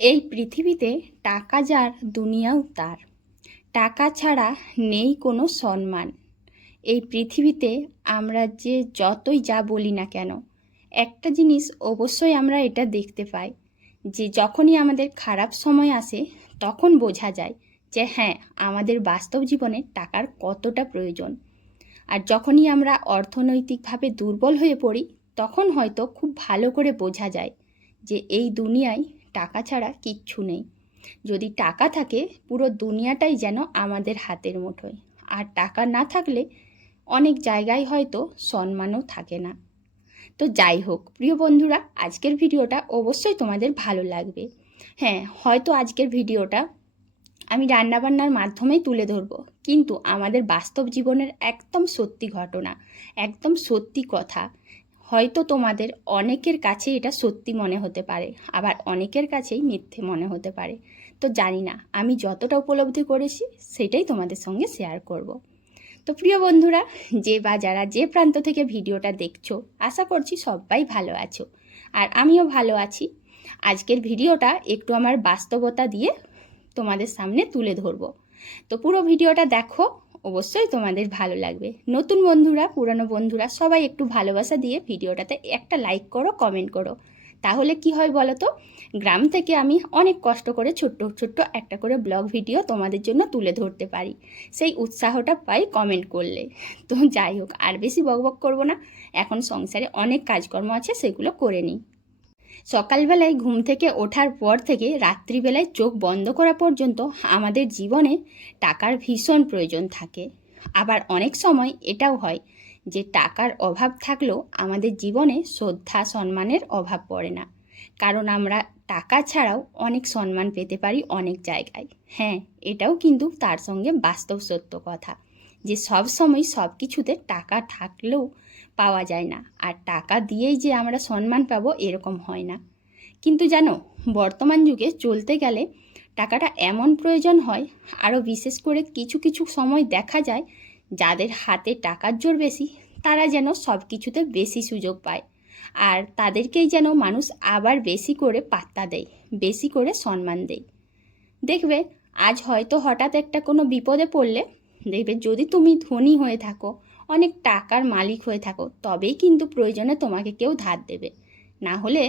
এই পৃথিবীতে টাকা যার দুনিয়াও তার। টাকা ছাড়া নেই কোনো সম্মান। এই পৃথিবীতে আমরা যে যতই যা বলি না কেন, একটা জিনিস অবশ্যই আমরা এটা দেখতে পাই যে যখনই আমাদের খারাপ সময় আসে তখন বোঝা যায় যে হ্যাঁ, আমাদের বাস্তব জীবনে টাকার কতটা প্রয়োজন। আর যখনই আমরা অর্থনৈতিকভাবে দুর্বল হয়ে পড়ি তখন হয়তো খুব ভালো করে বোঝা যায় যে এই দুনিয়ায় টাকা ছাড়া কিচ্ছু নেই। যদি টাকা থাকে পুরো দুনিয়াটাই যেন আমাদের হাতের মুঠোয়, আর টাকা না থাকলে অনেক জায়গায় হয়তো সম্মানও থাকে না। তো যাই হোক প্রিয় বন্ধুরা, আজকের ভিডিওটা অবশ্যই তোমাদের ভালো লাগবে। হ্যাঁ, হয়তো আজকের ভিডিওটা আমি রান্নাবান্নার মাধ্যমেই তুলে ধরব, কিন্তু আমাদের বাস্তব জীবনের একদম সত্যি ঘটনা, একদম সত্যি কথা। হয়তো তোমাদের অনেকের কাছে এটা সত্যি মনে হতে পারে, আবার অনেকের কাছেই মিথ্যে মনে হতে পারে। তো জানি না, আমি যতটা উপলব্ধি করেছি সেটাই তোমাদের সঙ্গে শেয়ার করব। তো প্রিয় বন্ধুরা, যে বা যারা যে প্রান্ত থেকে ভিডিওটা দেখছো, আশা করছি সবাই ভালো আছো, আর আমিও ভালো আছি। আজকের ভিডিওটা একটু আমার বাস্তবতা দিয়ে তোমাদের সামনে তুলে ধরবো। তো পুরো ভিডিওটা দেখো, অবশ্যই তোমাদের ভালো লাগবে। নতুন বন্ধুরা, পুরানো বন্ধুরা, সবাই একটু ভালোবাসা দিয়ে ভিডিওটাতে একটা লাইক করো, কমেন্ট করো। তাহলে কি হয় বলো তো, গ্রাম থেকে আমি অনেক কষ্ট করে ছোট্ট ছোট্ট একটা করে ব্লগ ভিডিও তোমাদের জন্য তুলে ধরতে পারি, সেই উৎসাহটা পাই কমেন্ট করলে। তো যাই হোক, আর বেশি বকবক করবো না, এখন সংসারে অনেক কাজকর্ম আছে, সেগুলো করে নিই। সকালবেলায় ঘুম থেকে ওঠার পর থেকে রাত্রিবেলায় চোখ বন্ধ করা পর্যন্ত আমাদের জীবনে টাকার ভীষণ প্রয়োজন থাকে। আবার অনেক সময় এটাও হয় যে টাকার অভাব থাকলেও আমাদের জীবনে শ্রদ্ধা সম্মানের অভাব পড়ে না, কারণ আমরা টাকা ছাড়াও অনেক সম্মান পেতে পারি অনেক জায়গায়। হ্যাঁ, এটাও কিন্তু তার সঙ্গে বাস্তব সত্য কথা যে সব সময় সব কিছুতে টাকা থাকলেও পাওয়া যায় না, আর টাকা দিয়েই যে আমরা সম্মান পাবো এরকম হয় না। কিন্তু জানো, বর্তমান যুগে চলতে গেলে টাকাটা এমন প্রয়োজন হয়, আরও বিশেষ করে কিছু কিছু সময় দেখা যায় যাদের হাতে টাকার জোর বেশি তারা যেন সব কিছুতে বেশি সুযোগ পায়, আর তাদেরকেই যেন মানুষ আবার বেশি করে পাত্তা দেয়, বেশি করে সম্মান দেয়। দেখবে আজ হয়তো হঠাৎ একটা কোনো বিপদে পড়লে, দেখবে যদি তুমি ধনী হয়ে থাকো, অনেক টাকার মালিক হয়ে থাকো, তবেই কিন্তু প্রয়োজনে তোমাকে কেউ ধার দেবে, না হলে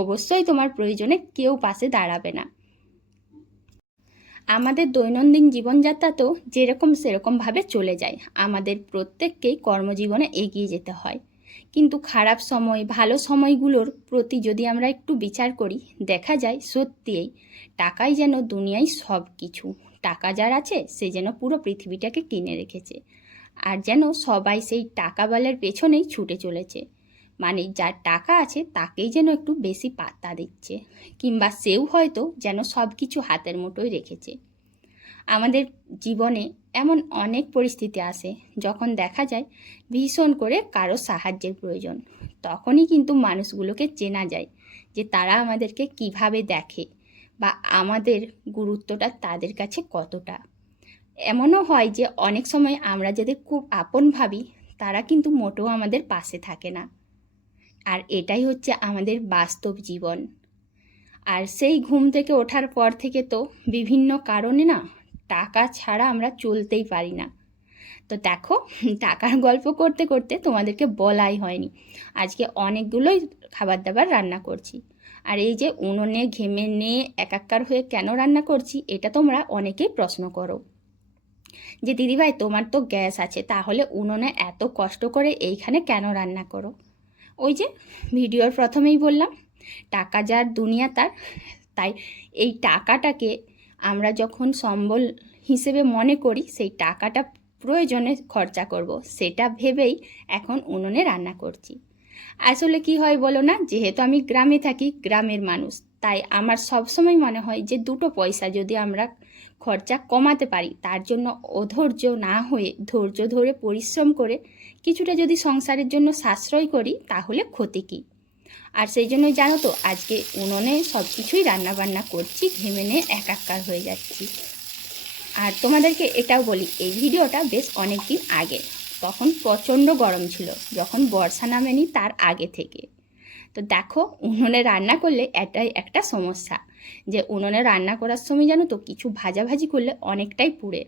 অবশ্যই তোমার প্রয়োজনে কেউ পাশে দাঁড়াবে না। আমাদের দৈনন্দিন জীবনযাত্রা তো যেরকম সেরকমভাবে চলে যায়, আমাদের প্রত্যেককেই কর্মজীবনে এগিয়ে যেতে হয়। কিন্তু খারাপ সময় ভালো সময়গুলোর প্রতি যদি আমরা একটু বিচার করি, দেখা যায় সত্যিই টাকাই যেন দুনিয়ায় সব কিছু। টাকা যার আছে সে যেন পুরো পৃথিবীটাকে কিনে রেখেছে, আর যেন সবাই সেই টাকাওয়ালার পেছনেই ছুটে চলেছে। মানে যার টাকা আছে তাকেই যেন একটু বেশি পাত্তা দিচ্ছে, কিংবা সেও হয়তো যেন সব কিছু হাতের মুঠোয় রেখেছে। আমাদের জীবনে এমন অনেক পরিস্থিতি আসে যখন দেখা যায় ভীষণ করে কারো সাহায্যের প্রয়োজন, তখনই কিন্তু মানুষগুলোকে চেনা যায় যে তারা আমাদেরকে কিভাবে দেখে বা আমাদের গুরুত্বটা তাদের কাছে কতটা। এমনও হয় যে অনেক সময় আমরা যাদের খুব আপন ভাবি তারা কিন্তু মোটেও আমাদের পাশে থাকে না। আর এটাই হচ্ছে আমাদের বাস্তব জীবন। আর সেই ঘুম থেকে ওঠার পর থেকে তো বিভিন্ন কারণে না টাকা ছাড়া আমরা চলতেই পারি না। তো দেখো, টাকার গল্প করতে করতে তোমাদেরকে বলাই হয়নি, আজকে অনেকগুলোই খাবার দাবার রান্না করছি। আর এই যে উনুনে ঘেমে নিয়ে একাকার হয়ে কেন রান্না করছি, এটা তোমরা অনেকেই প্রশ্ন করো যে দিদিভাই তোমার তো গ্যাস আছে, তাহলে উনুনে এত কষ্ট করে এইখানে কেন রান্না করো? ওই যে ভিডিওর প্রথমেই বললাম, টাকা যার দুনিয়া তার। তাই এই টাকাটাকে আমরা যখন সম্বল হিসেবে মনে করি, সেই টাকাটা প্রয়োজনে খরচা করব, সেটা ভেবেই এখন উনুনে রান্না করছি। আসলে কি হয় বলো না, যেহেতু আমি গ্রামে থাকি, গ্রামের মানুষ, তাই আমার সবসময় মনে হয় যে দুটো পয়সা যদি আমরা খরচা কমাতে পারি, তার জন্য অধৈর্য না হয়ে ধৈর্য ধরে পরিশ্রম করে কিছুটা যদি সংসারের জন্য সাশ্রয় করি, তাহলে ক্ষতি কী। আর সেই জন্যই জানো তো আজকে উনুনে সব কিছুই রান্নাবান্না করছি, ঘেমে নিয়ে একাকার হয়ে যাচ্ছি। আর তোমাদেরকে এটাও বলি, এই ভিডিওটা বেশ অনেক দিন আগে, তখন প্রচণ্ড গরম ছিল, যখন বর্ষা নামেনি তার আগে থেকে। তো দেখো, উনুনে রান্না করলে এটাই একটা সমস্যা, যে উনুনে রান্না করার সময় জানো তো কিছু ভাজাভাজি করলে অনেকটাই পুড়ে।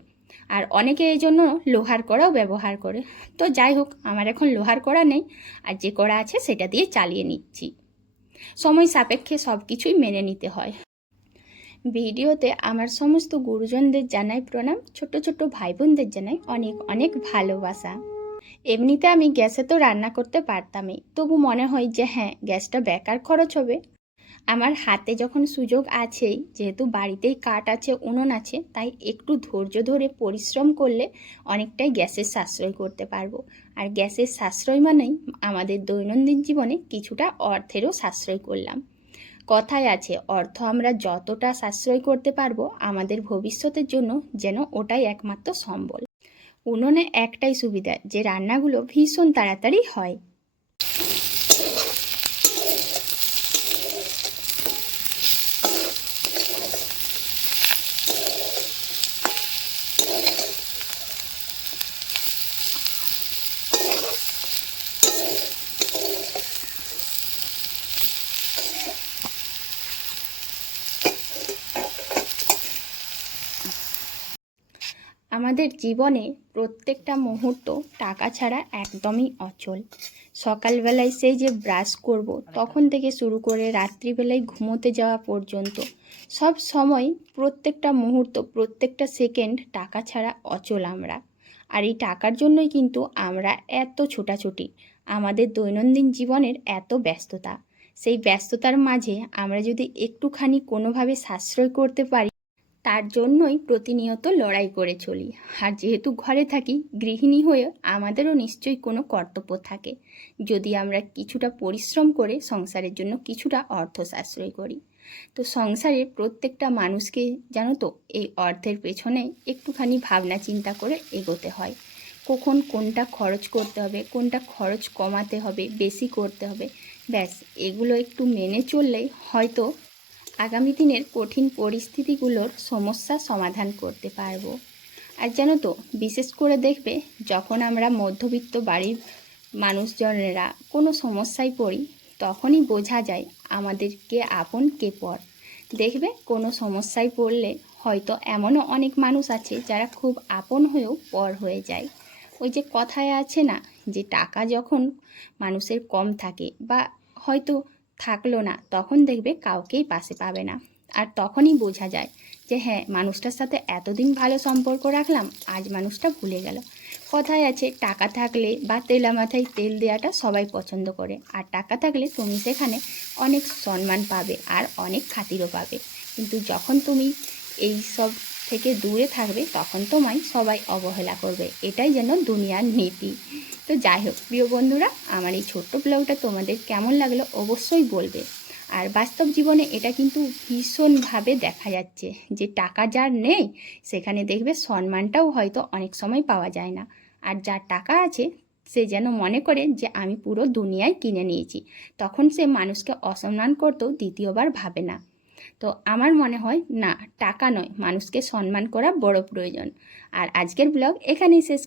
আর অনেকে এই জন্য লোহার কড়াও ব্যবহার করে। তো যাই হোক, আমার এখন লোহার কড়া নেই, আর যে কড়া আছে সেটা দিয়ে চালিয়ে নিচ্ছি। সময় সাপেক্ষে সব কিছুই মেনে নিতে হয়। ভিডিওতে আমার সমস্ত গুরুজনদের জানাই প্রণাম, ছোট ছোট ভাই বোনদের জানাই অনেক অনেক ভালোবাসা। এমনিতে আমি গ্যাসে তো রান্না করতে পারতামই, তবু মনে হয় যে হ্যাঁ, গ্যাসটা বেকার খরচ হবে। আমার হাতে যখন সুযোগ আছেই, যেহেতু বাড়িতেই কাঠ আছে, উনুন আছে, তাই একটু ধৈর্য ধরে পরিশ্রম করলে অনেকটাই গ্যাসের সাশ্রয় করতে পারবো। আর গ্যাসের সাশ্রয় মানেই আমাদের দৈনন্দিন জীবনে কিছুটা অর্থেরও সাশ্রয় করলাম। কথায় আছে, অর্থ আমরা যতটা সাশ্রয় করতে পারবো আমাদের ভবিষ্যতের জন্য যেন ওটাই একমাত্র সম্বল। উনুনে একটাই সুবিধা, যে রান্নাগুলো ভীষণ তাড়াতাড়ি হয়। আমাদের জীবনে প্রত্যেকটা মুহূর্ত টাকা ছাড়া একদমই অচল। সকালবেলায় সেই যে ব্রাশ করব তখন থেকে শুরু করে রাত্রিবেলায় ঘুমোতে যাওয়া পর্যন্ত সব সময়, প্রত্যেকটা মুহূর্ত, প্রত্যেকটা সেকেন্ড টাকা ছাড়া অচল আমরা। আর এই টাকার জন্যই কিন্তু আমরা এত ছোটাছুটি, আমাদের দৈনন্দিন জীবনের এত ব্যস্ততা। সেই ব্যস্ততার মাঝে আমরা যদি একটুখানি কোনোভাবে সাশ্রয় করতে পারি, তার জন্যই প্রতিনিয়ত লড়াই করে চলি। আর যেহেতু ঘরে থাকি, গৃহিণী হয়ে আমাদেরও নিশ্চয়ই কোনো কর্তব্য থাকে, যদি আমরা কিছুটা পরিশ্রম করে সংসারের জন্য কিছুটা অর্থ সাশ্রয় করি। তো সংসারের প্রত্যেকটা মানুষকে জানো তো, এই অর্থের পেছনে একটুখানি ভাবনা চিন্তা করে এগোতে হয়। কখন কোনটা খরচ করতে হবে, কোনটা খরচ কমাতে হবে, বেশি করতে হবে, ব্যাস এগুলো একটু মেনে চললেই হয়তো আগামী দিনের কঠিন পরিস্থিতিগুলোর সমস্যা সমাধান করতে পারবো। আর জানো তো, বিশেষ করে দেখবে যখন আমরা মধ্যবিত্ত বাড়ির মানুষজনেরা কোনো সমস্যায় পড়ি, তখনই বোঝা যায় আমাদের কে আপন কে পর। দেখবে কোনো সমস্যায় পড়লে হয়তো এমনও অনেক মানুষ আছে যারা খুব আপন হয়েও পর হয়ে যায়। ওই যে কথায় আছে না, যে টাকা যখন মানুষের কম থাকে বা হয়তো থাকলো না, তখন দেখবে কাউকেই পাশে পাবে না। আর তখনই বোঝা যায় যে হ্যাঁ, মানুষটার সাথে এতদিন ভালো সম্পর্ক রাখলাম, আজ মানুষটা ভুলে গেল। কথায় আছে, টাকা থাকলে বা তেলা মাথায় তেল দেওয়াটা সবাই পছন্দ করে। আর টাকা থাকলে তুমি সেখানে অনেক সম্মান পাবে আর অনেক খাতিরও পাবে। কিন্তু যখন তুমি এই সব থেকে দূরে থাকবে, তখন তোমায় সবাই অবহেলা করবে। এটাই যেন দুনিয়ার নীতি। তো যাই হোক প্রিয় বন্ধুরা, আমার এই ছোট্ট ব্লগটা তোমাদের কেমন লাগলো অবশ্যই বলবে। আর বাস্তব জীবনে এটা কিন্তু ভীষণভাবে দেখা যাচ্ছে, যে টাকা যার নেই সেখানে দেখবে সম্মানটাও হয়তো অনেক সময় পাওয়া যায় না। আর যার টাকা আছে সে যেন মনে করে যে আমি পুরো দুনিয়ায় কিনে নিয়েছি, তখন সে মানুষকে অসম্মান করতেও দ্বিতীয়বার ভাবে না। তো আমার মনে হয় না, টাকা নয়, মানুষকে সম্মান করা বড় প্রয়োজন। আর আজকের ব্লগ এখানেই শেষ।